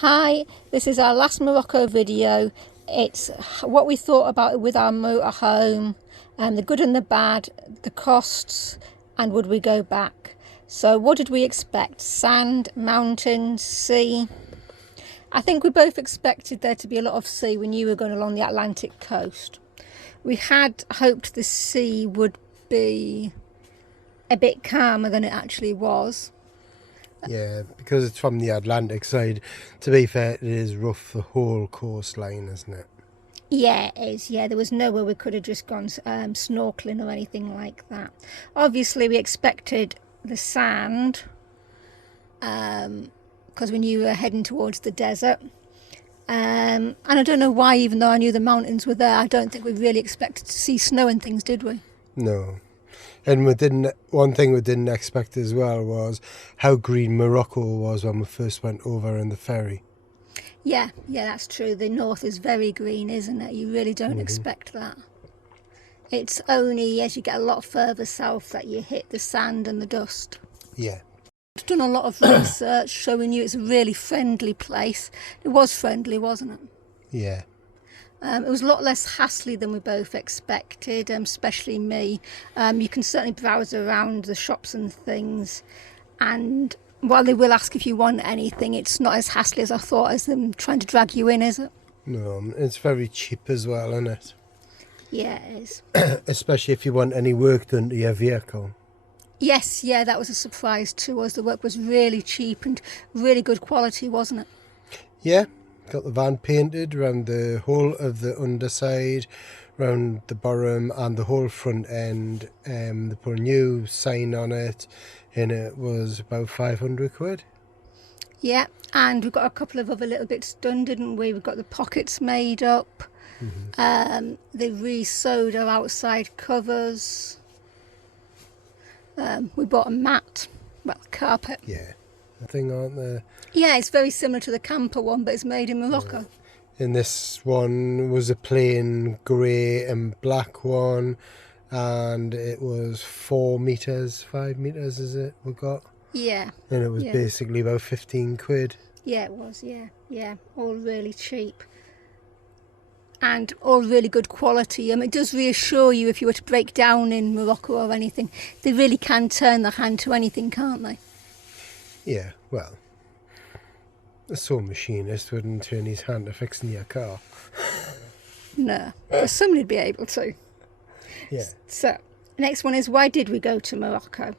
Hi, this is our last Morocco video. It's what we thought about it with our motorhome, the good and the bad, the costs, and would we go back. So what did we expect? Sand, mountains, sea? I think we both expected there to be a lot of sea. We knew we were going along the Atlantic coast. We had hoped the sea would be a bit calmer than it actually was. Yeah, because it's from the Atlantic side. To be fair, it is rough the whole coastline, isn't it? Yeah, it is. Yeah, there was nowhere we could have just gone snorkeling or anything like that. Obviously, we expected the sand because we knew we were heading towards the desert. And I don't know why, even though I knew the mountains were there, I don't think we really expected to see snow and things, did we? No. And one thing we didn't expect as well was how green Morocco was when we first went over in the ferry. Yeah, that's true. The north is very green, isn't it? You really don't expect that. It's only as you get a lot further south that you hit the sand and the dust. Yeah. I've done a lot of research showing you it's a really friendly place. It was friendly, wasn't it? Yeah. It was a lot less hassly than we both expected, especially me. You can certainly browse around the shops and things, and while they will ask if you want anything, it's not as hassly as I thought, as them trying to drag you in, is it? No, it's very cheap as well, isn't it? Yeah, it is. Especially if you want any work done to your vehicle. Yes, yeah, that was a surprise to us. The work was really cheap and really good quality, wasn't it? Yeah, got the van painted around the whole of the underside, around the bottom and the whole front end. They put a new sign on it and it was about 500 quid. Yeah, and we've got a couple of other little bits done, didn't we? We've got the pockets made up. They re-sewed our outside covers. We bought a mat, well, carpet. Yeah, the thing aren't there. Yeah, it's very similar to the camper one, but it's made in Morocco. And this one was a plain grey and black one, and it was 4 metres, 5 metres is it we got? Yeah. And it was basically about 15 quid. Yeah, it was, yeah. All really cheap. And all really good quality. It does reassure you if you were to break down in Morocco or anything. They really can turn their hand to anything, can't they? Yeah, well, a saw machinist wouldn't turn his hand to fixing your car. No, but somebody'd be able to. Yeah. So, next one is, why did we go to Morocco?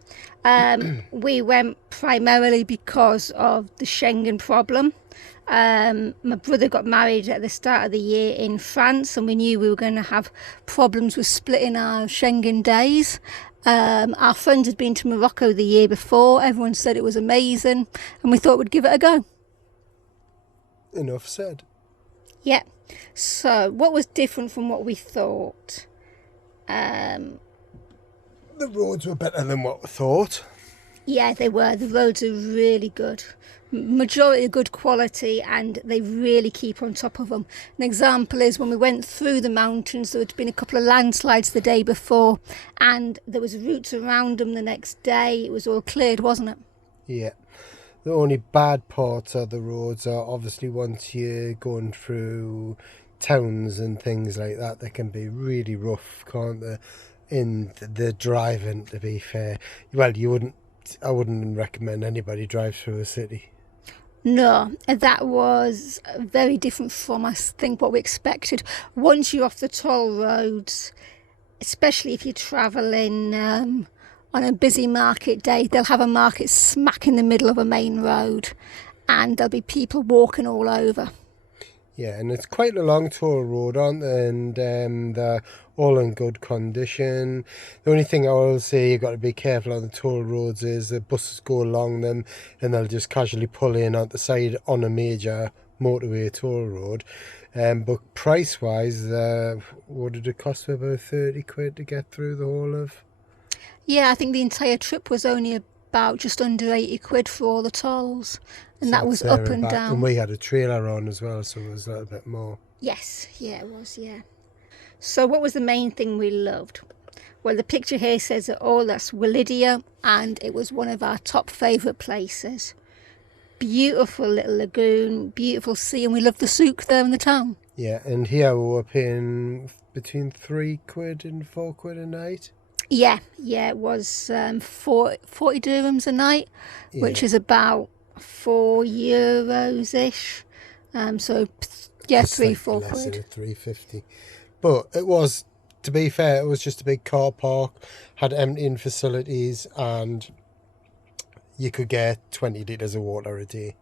We went primarily because of the Schengen problem. My brother got married at the start of the year in France, and we knew we were going to have problems with splitting our Schengen days. Our friends had been to Morocco the year before. Everyone said it was amazing, and we thought we'd give it a go. Enough said. Yeah. So, what was different from what we thought? The roads were better than what we thought. Yeah, they were. The roads are really good. Majority of good quality, and they really keep on top of them. An example is when we went through the mountains, there had been a couple of landslides the day before, and there was routes around them the next day. It was all cleared, wasn't it? Yeah. The only bad parts of the roads are obviously once you're going through towns and things like that, they can be really rough, can't they? In the driving, to be fair. Well, I wouldn't recommend anybody drive through a city. No, that was very different from, I think, what we expected. Once you're off the toll roads, especially if you're travelling on a busy market day, they'll have a market smack in the middle of a main road, and there'll be people walking all over. Yeah, and it's quite a long toll road, aren't they? And they're all in good condition. The only thing I will say you've got to be careful on the toll roads is the buses go along them and they'll just casually pull in on the side on a major motorway toll road. But price-wise, what did it cost? About 30 quid to get through the whole of? Yeah, I think the entire trip was only about just under 80 quid for all the tolls, and that was up and down. And we had a trailer on as well, so it was a little bit more. Yes, yeah, it was, yeah. So what was the main thing we loved? Well, the picture here says it all. That's Walidia, and it was one of our top favourite places. beautiful little lagoon, beautiful sea, and we love the souk there in the town. Yeah, and here we were paying between £3 and £4 a night. Yeah, it was 40 dirhams a night, which Yeah. is about €4-ish. So yeah, Just three, slightly four less than quid. a 350. But it was, to be fair, it was just a big car park, had emptying facilities, and you could get 20 litres of water a day.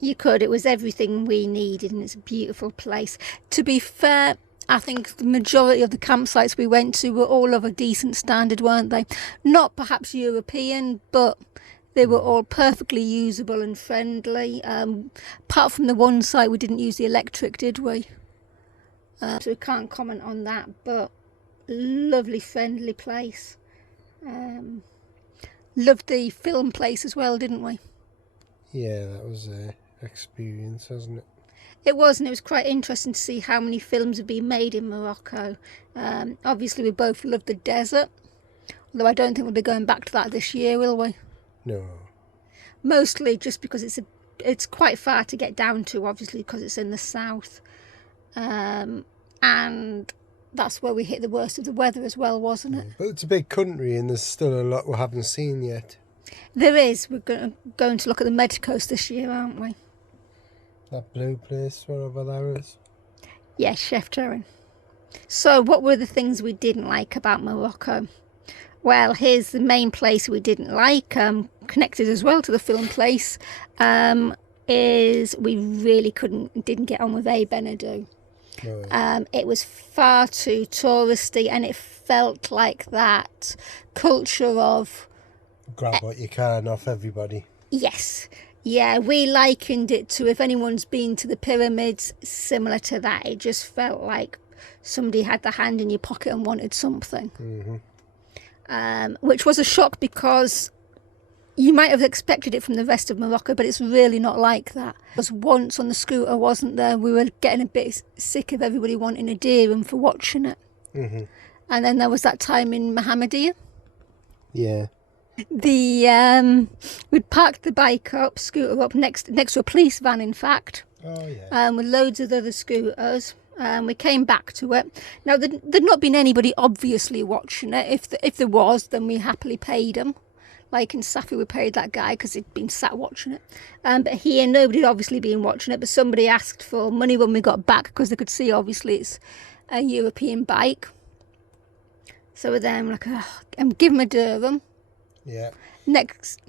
You could. It was everything we needed, and it's a beautiful place. To be fair, I think the majority of the campsites we went to were all of a decent standard, weren't they? Not perhaps European, but they were all perfectly usable and friendly. Apart from the one site, we didn't use the electric, did we? So we can't comment on that, but lovely, friendly place. Loved the film place as well, didn't we? Yeah, that was an experience, wasn't it? It was, and it was quite interesting to see how many films have been made in Morocco. Obviously, we both love the desert, although I don't think we'll be going back to that this year, will we? No. Mostly just because it's quite far to get down to, obviously, because it's in the south. And that's where we hit the worst of the weather as well, wasn't it? But it's a big country, and there's still a lot we haven't seen yet. There is. We're going to look at the Med Coast this year, aren't we? That blue place, wherever that is. Yeah, Chef Turin. So what were the things we didn't like about Morocco? Well, here's the main place we didn't like, connected as well to the film place, is we really didn't get on with A Benadou. No. It was far too touristy, and it felt like that culture of... Grab what you can off everybody. Yes. Yeah, we likened it to, if anyone's been to the pyramids, similar to that. It just felt like somebody had their hand in your pocket and wanted something. Which was a shock, because you might have expected it from the rest of Morocco, but it's really not like that. Because once on the scooter, wasn't there, we were getting a bit sick of everybody wanting a dirham for watching it. And then there was that time in Mohammedia. Yeah. We'd parked the bike up, scooter up next to a police van, in fact. Oh, yeah. With loads of other scooters. We came back to it. Now, there'd not been anybody obviously watching it. If there was, then we happily paid them. Like in Safi, we paid that guy because he'd been sat watching it. But here, nobody had obviously been watching it, but somebody asked for money when we got back, because they could see, obviously, it's a European bike. So we're there, I'm like, give him a dirham. Yeah. Next.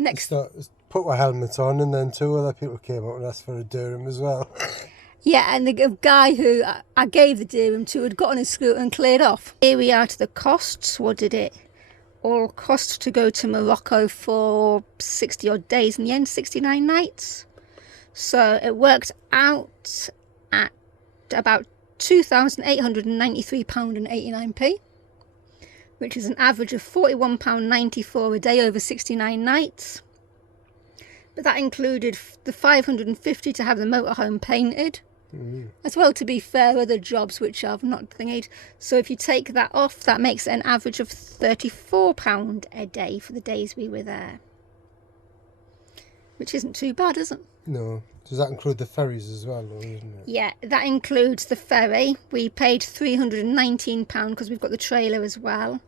Put our helmets on, and then 2 other people came up and asked for a dirham as well. Yeah, and the guy who I gave the dirham to had got on his scooter and cleared off. Here we are to the costs. What did it all cost to go to Morocco for 60 odd days? In the end, 69 nights. So it worked out at about £2,893.89, which is an average of £41.94 a day over 69 nights. But that included the £550 to have the motorhome painted, as well, to be fair, other jobs which I've not thingied. So if you take that off, that makes it an average of £34 a day for the days we were there, which isn't too bad, is it? No. Does that include the ferries as well, though, isn't it? Yeah, that includes the ferry. We paid £319 because we've got the trailer as well.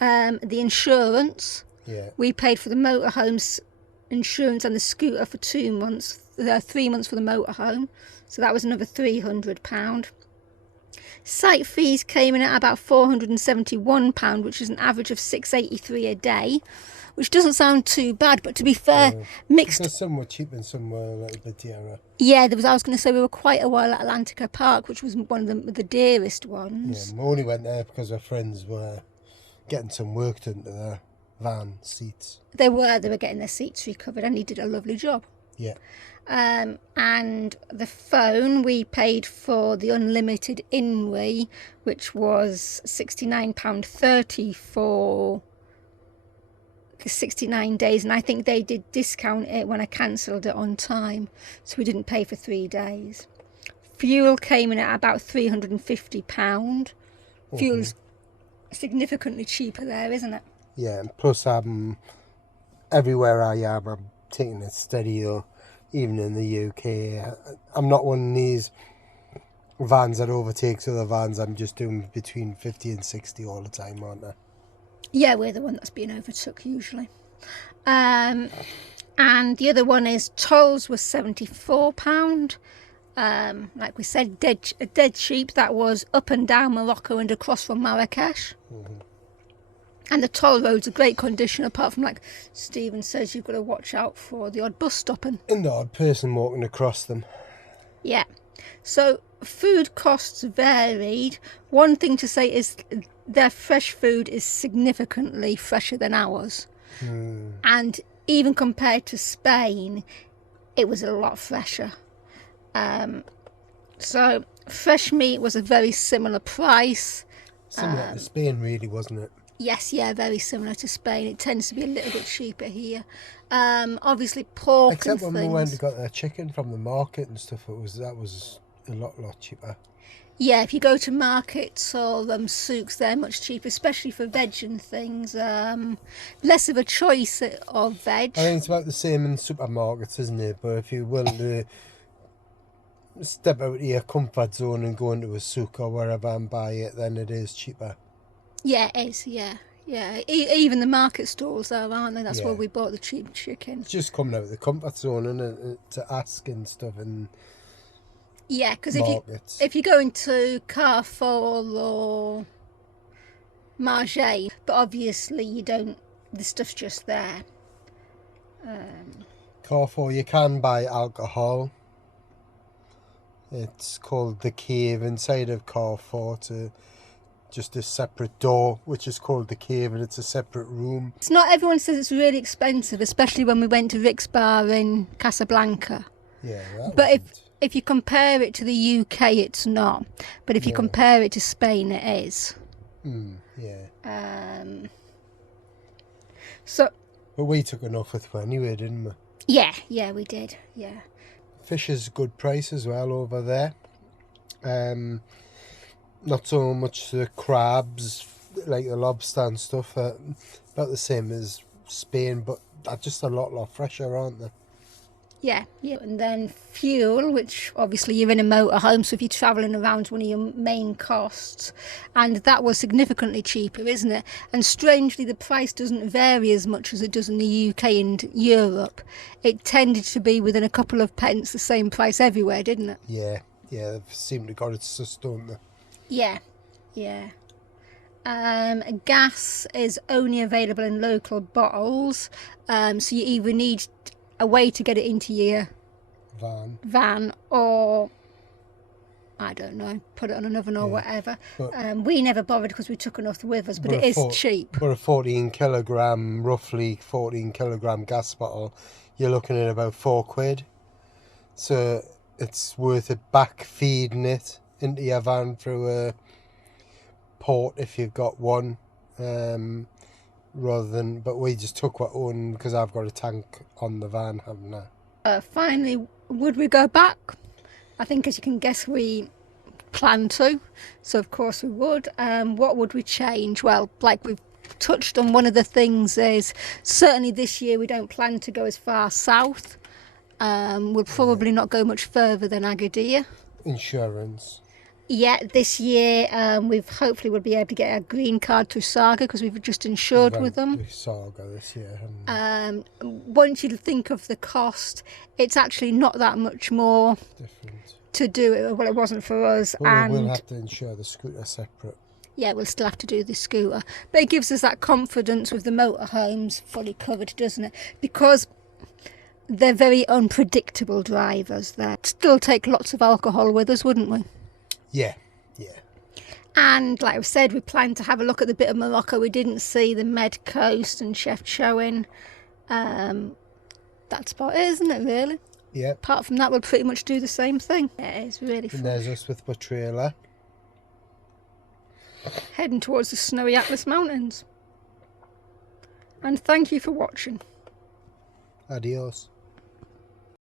The insurance. Yeah. We paid for the motorhome's insurance and the scooter for 2 months, 3 months for the motorhome. So that was another £300. Site fees came in at about £471, which is an average of £683 a day, which doesn't sound too bad, but to be fair, mixed... There's some were cheap and some were a little bit dearer. Yeah, I was going to say, we were quite a while at Atlantica Park, which was one of the dearest ones. Yeah, we only went there because our friends were getting some work done to their van seats. They were getting their seats recovered, and he did a lovely job. Yeah. And the phone, we paid for the unlimited INWI, which was £69.30 for the 69 days, and I think they did discount it when I cancelled it on time, so we didn't pay for 3 days. Fuel came in at about £350. Fuel's significantly cheaper there, isn't it? Yeah, and plus everywhere I am, I'm taking it steady though, even in the UK. I'm not one of these vans that overtakes other vans. I'm just doing between 50 and 60 all the time, aren't I? Yeah, we're the one that's being overtook usually. And the other one is tolls was £74. Like we said, dead cheap. That was up and down Morocco and across from Marrakesh. And the toll roads are great condition, apart from, like Stephen says, you've got to watch out for the odd bus stopping. And the odd person walking across them. Yeah. So food costs varied. One thing to say is their fresh food is significantly fresher than ours. And even compared to Spain, it was a lot fresher. So fresh meat was a very similar price. Similar to Spain, really, wasn't it? Yes, yeah, very similar to Spain. It tends to be a little bit cheaper here. Obviously pork Except and when things. we went and got their chicken from the market and stuff, that was a lot cheaper. Yeah, if you go to markets or souks, they're much cheaper, especially for veg and things. Less of a choice of veg. I think it's about the same in supermarkets, isn't it? But if you're willing to step out of your comfort zone and go into a souk or wherever and buy it, then it is cheaper. Yeah, it is, yeah. Yeah, even the market stalls though, aren't they? That's Yeah. where we bought the cheap chicken. It's just coming out of the comfort zone, and to ask and stuff and Yeah, because markets. if you go into Carrefour or Marché, but obviously you don't, the stuff's just there. Carrefour, you can buy alcohol. It's called the Cave inside of Carrefour. Just a separate door, which is called the Cave, and it's a separate room. It's not, everyone says it's really expensive, especially when we went to Rick's Bar in Casablanca. Yeah, But if you compare it to the UK, it's not. But if you compare it to Spain, it is. Yeah. So. But we took enough with it anyway, didn't we? Yeah, we did. Yeah. Fish is good price as well over there. Not so much the crabs, like the lobster and stuff. About the same as Spain, but they're just a lot fresher, aren't they? Yeah. And then fuel, which obviously you're in a motorhome, so if you're travelling around, one of your main costs, and that was significantly cheaper, isn't it? And strangely, the price doesn't vary as much as it does in the UK and Europe. It tended to be within a couple of pence the same price everywhere, didn't it? Yeah, they've seemed to got it sus, don't they? Yeah. Gas is only available in local bottles, so you either need a way to get it into your van or, I don't know, put it on an oven or whatever. But, we never bothered because we took enough with us, but it is cheap. For a roughly 14 kilogram gas bottle, you're looking at about £4. So it's worth it back feeding it into your van through a port if you've got one, rather than, but we just took our own because I've got a tank on the van, haven't I? Finally, would we go back? I think, as you can guess, we plan to, so of course we would. What would we change? Well, like we've touched on, one of the things is certainly this year we don't plan to go as far south. We'll probably not go much further than Agadir. Insurance. Yeah, this year we've hopefully will be able to get our green card through Saga because we've just insured with them. With Saga this year. Once you think of the cost, it's actually not that much more different to do it. Well, it wasn't for us. Well, and we'll have to insure the scooter separate. Yeah, we'll still have to do the scooter. But it gives us that confidence with the motorhomes fully covered, doesn't it? Because they're very unpredictable drivers. That still take lots of alcohol with us, wouldn't we? Yeah. And like I said, we planned to have a look at the bit of Morocco. We didn't see the Med Coast and Chef Chowan. That's about it, isn't it, really? Yeah. Apart from that, we'll pretty much do the same thing. Yeah, it's really fun. And there's us with the trailer. Heading towards the snowy Atlas Mountains. And thank you for watching. Adios.